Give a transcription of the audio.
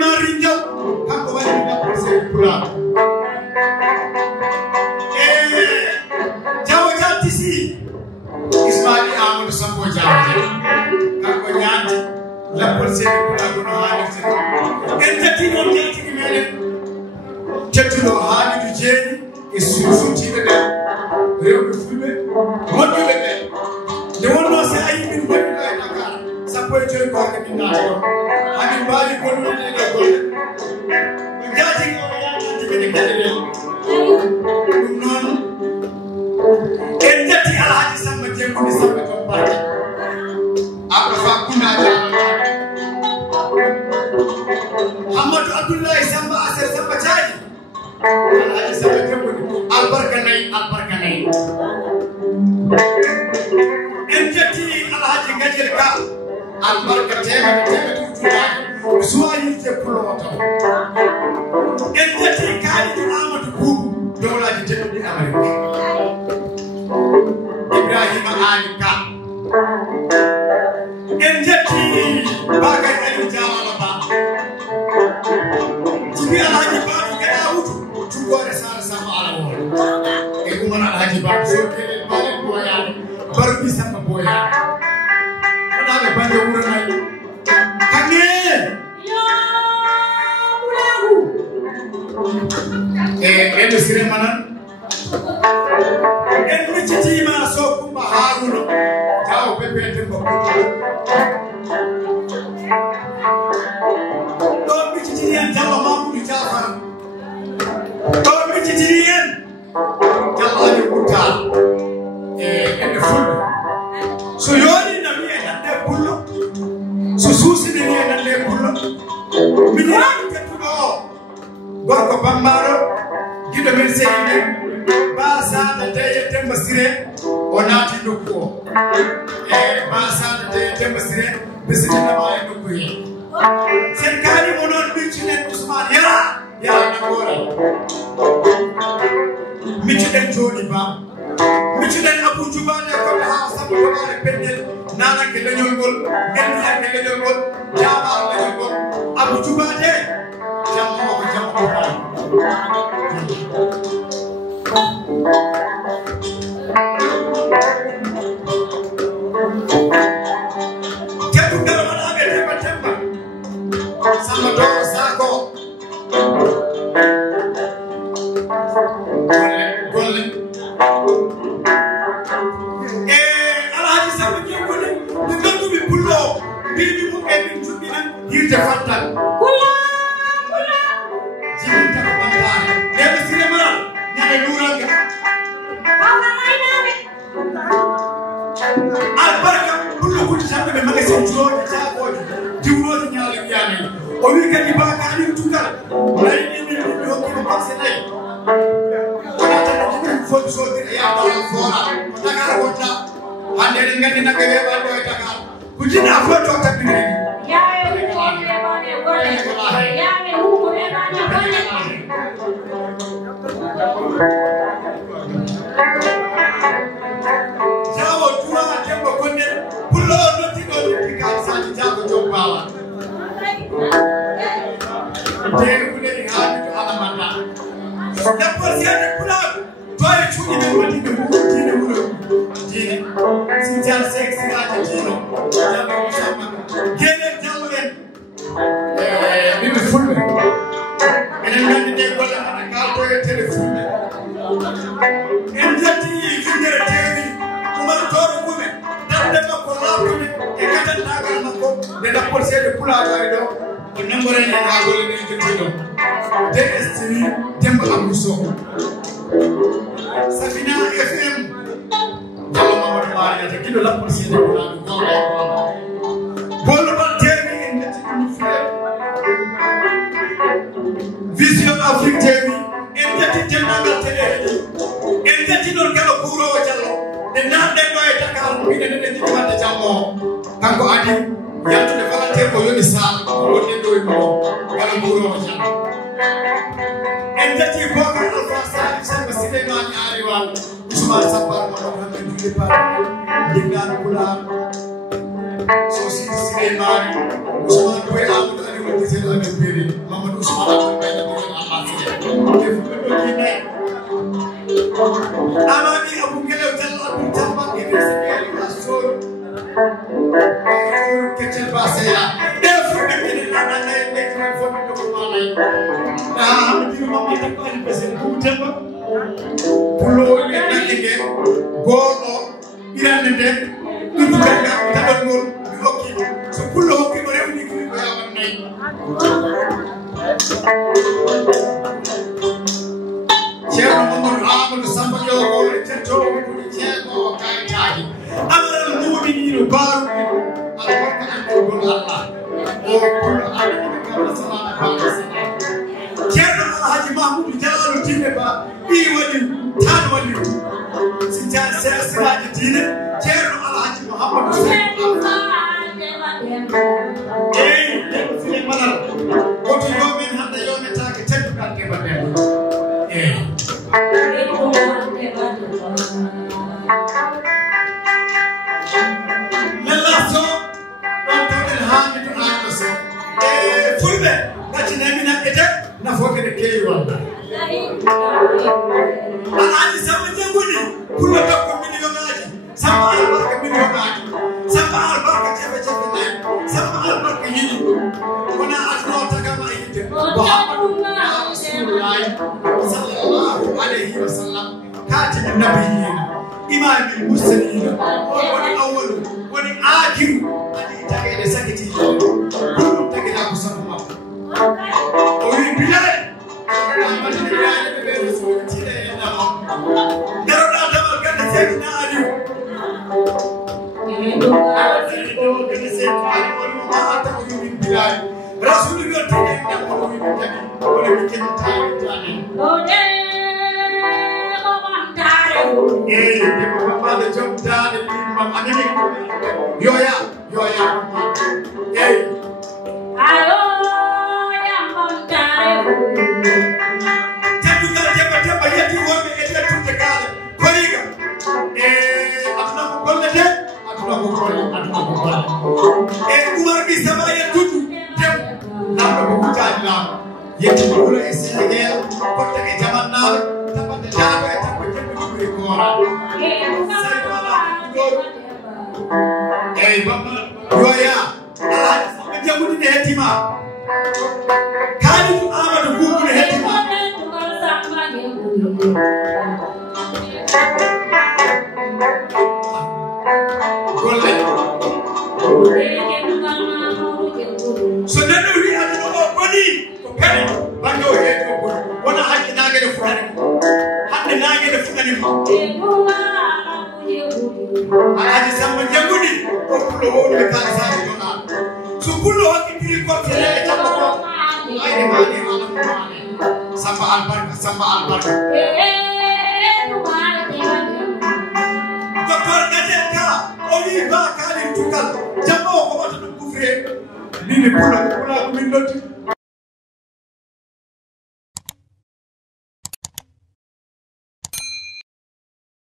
Marinho, kako wali na porse pula. Jawa jatisi. Ismaili Amadou Sambo Jawa. Kako nyati la porse pula kuno hali tena. Entati no nyati kimele. Tetulo hali tujeni isusu tibebe. Reo bifulbe. Modu bebe. Ne wono se ayi bin bebe na Dakar. Sapo joy ko ke binato. Ani bali ko no ne do ko. Njati ko ya tibebe kele. Non entati Alhaji Samba Jembo ni Samba Kompati. Abrafa kuna jana. Hamadu Abdullahi Samba Asir Samba Chai. Alhaji Samba Jembo albarkanai. Entati Alhaji Gajir Ka albarkatema tutuna. Suwayi je pulota. Entati Kalidou Amadou Ku dola di tebi Amerika. Ibrahim Alika. Entati bagai Ali Jawala Ba. Tibi Alhaji Ba gada wutu tugore sara sama alawol. E kuma Alhaji Ba so kele bale boya barbi sama boya. Ana be bande wuro nay. Kange ya mulagu. Endo sire manan. Endo chitima so kumba haruno. Jaw pepe tembo. Do mi chitirian jaw mamu jafar. Do mi chitirian jaw ali kuta. Endo full. So yoni na mi ende bullo. So susi ni ende bullo. Mi ni ketudo. Gorko bambaro gido men seyinde basa da teye temba sire onati dokko basa da teye temba sire bisiti na baye dokko yi sen kali monon bichine Usman ya na gora michiden joni ba michiden Abu Jubane ko ha sabu ko bare pendel nana ke leñol gol ngel ya ke leñol gol jaaba leñol gol Abu Jubane jamu ko Jatu garamana be temba sama do sako golle Alhaji Samba Jembo ni ngandu bi pullo bi mu e bi jubina hirte fatal Jinta bandare debe sinema nyane duranga baba mainabe albarka kullu kuti sambe be magasin jodi jago diwro nyaale yani o wi kadi ba ka ni tukal lay ni mi do ko passé lay wala tan ni fo so dir ya ba fora Dakar wonna hande ni ngani na be ba do Dakar kujina foto takbiri ya e ko le bane golle ya e hu ko le bane golle jawo tuwa tembo konde pullo noti do dikal sani jago jombawa de kule ni hadi to alamanda da porsiane pula toy chuni be wadi be dine wulo dine sinjal sexy ga dine jago sama gele jawo en bibi fulbe enen ngandi de golla ana kalto e telephone en jatti Winndere-tv kuma toro kume dande makko lawtude e katan nagal makko de dappol seede pula do ko nambore ni nagol ni jottido DSTV Demba Amuso Safina FM Jalo Mamadou Maria te kido lappol seede pula do bolo ban TV en netti ni frère Vision Afrique TV en netti tennagal télé en netti non kala kuro jallo de nande do e Dakar mi de netti wande jammo kanko adi yaltude falante ko yoni sal wonde do e ko kala kuro jallo en netti bokar alfa salif samba Souleymane Ariwal Ousmane Sabar mo hambe jude par dingan kula so si Souleymane Ousmane ko Amadou ko ci la ko béré Mamadou Ousmane ko bay na ko ambassadeur def ko do ci né amami abu gelew tan abu tamba ke ci la sol ke ci passé ya def ko ke ni na na ne ko fo ko malay am ci Mamadou ko ali pesen ko tamba pulo ne nakike gono irande de du ganga tabal ngol okki so pulo okki mo rewni ko yawan nay Ceerno Mamadou Amadou Samba Diogo e tetto ko ceerno kay taagi amara mu'minino baru albarka an ko Allah o pulo ala ko sallallahu alaihi wasallam Ceerno Alhaji Mahmoud Jalalu Dine Ba bi wali tan wali si jar siraji dine Ceerno Alhaji Muhammadu sallallahu Sile Malal Koti yomen hande yometake teddugal debate Nelaso on tawel hamidu anose fulbe gati namina ete na fogere keyi walla Alhaji Samba Jangudi kullo dokko million Samba albarka million Samba albarka cefe Samba albarka yini wana atno tagama yite Muhammadu Rasulullah sallallahu alaihi wasallam kati nabiyina imam al-mursalin wani awwal wani akhir ani tagade sakiti kullu tagada kusamma o yi bilal amadi bilal be rasulati da yana daroda tamal kan sayyidina ali Rasulullah tegenda ko wi tagi wala mi ken tayi tani ode ko mantare de ko mama jom tani bi mam anani yoya ayo ya mantare tebba yetti worbe e te tutte kale koriga atna ko gollete atna ko golle umar bi sama yettudu Namba ko mutani la yetti ko e Sénégal ko te jamanna tabande jaado e tabbe jebbe ko wora baba yoya Alhaji Samba Jangudi ne hetima Kalidou Amadou Gugu ne hetima golle so nanu wi aduna o boni ko kadi bando heto ko wona hakki nage de fulani hande nage de fulani Alhaji Samba Jangudi ko kullo woni kala sa jona so kullo hakki tiri ko tele jabbo ko ayde mani Samba albarka Doktor Gadeka o wi ba Kalidou Toikal jambo ko wata dum kufre Nini pula ko min noti